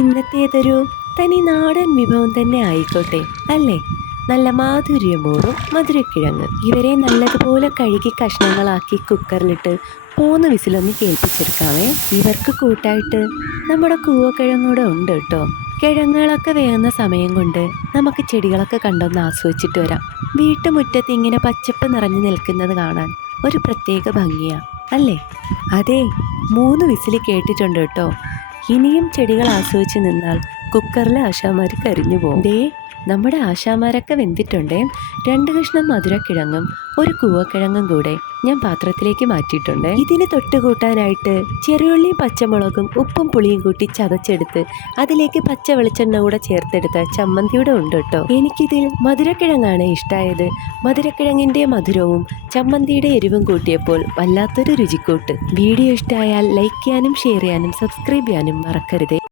ഇന്നത്തേതൊരു തനി നാടൻ വിഭവം തന്നെ ആയിക്കോട്ടെ അല്ലേ. നല്ല മാധുര്യമോറും മധുരക്കിഴങ്ങ്. ഇവരെ നല്ലതുപോലെ കഴുകി കഷ്ണങ്ങളാക്കി കുക്കറിലിട്ട് 3 വിസിലൊന്ന് കേൾപ്പിച്ചെടുക്കാവേ. ഇവർക്ക് കൂട്ടായിട്ട് നമ്മുടെ കൂവക്കിഴങ്ങൂടെ ഉണ്ട് കേട്ടോ. കിഴങ്ങുകളൊക്കെ വേകുന്ന സമയം കൊണ്ട് നമുക്ക് ചെടികളൊക്കെ കണ്ടൊന്ന് ആസ്വദിച്ചിട്ട് വരാം. വീട്ടുമുറ്റത്ത് ഇങ്ങനെ പച്ചപ്പ് നിറഞ്ഞു നിൽക്കുന്നത് കാണാൻ ഒരു പ്രത്യേക ഭംഗിയാ അല്ലേ. അതെ, 3 വിസിൽ കേട്ടിട്ടുണ്ട് കേട്ടോ. ഇനിയും ചെടികൾ ആസ്വദിച്ച് നിന്നാൽ കുക്കറിലെ ആശാമാർ കരിഞ്ഞു പോകും. നമ്മുടെ ആശാമാരൊക്കെ വെന്തിട്ടുണ്ടേ. 2 കഷ്ണം മധുരക്കിഴങ്ങും 1 കൂവക്കിഴങ്ങും കൂടെ ഞാൻ പാത്രത്തിലേക്ക് മാറ്റിയിട്ടുണ്ട്. ഇതിന് തൊട്ടുകൂട്ടാനായിട്ട് ചെറിയുള്ളിയും പച്ചമുളകും ഉപ്പും പുളിയും കൂട്ടി ചതച്ചെടുത്ത് അതിലേക്ക് പച്ച വെളിച്ചെണ്ണ കൂടെ ചേർത്തെടുത്ത ചമ്മന്തിയുടെ ഉണ്ട് കേട്ടോ. എനിക്കിതിൽ മധുരക്കിഴങ്ങാണ് ഇഷ്ടമായത്. മധുരക്കിഴങ്ങിൻ്റെ മധുരവും ചമ്മന്തിയുടെ എരിവും കൂട്ടിയപ്പോൾ വല്ലാത്തൊരു രുചിക്കൂട്ട്. വീഡിയോ ഇഷ്ടമായാൽ ലൈക്ക് ചെയ്യാനും ഷെയർ ചെയ്യാനും സബ്സ്ക്രൈബ് ചെയ്യാനും മറക്കരുതേ.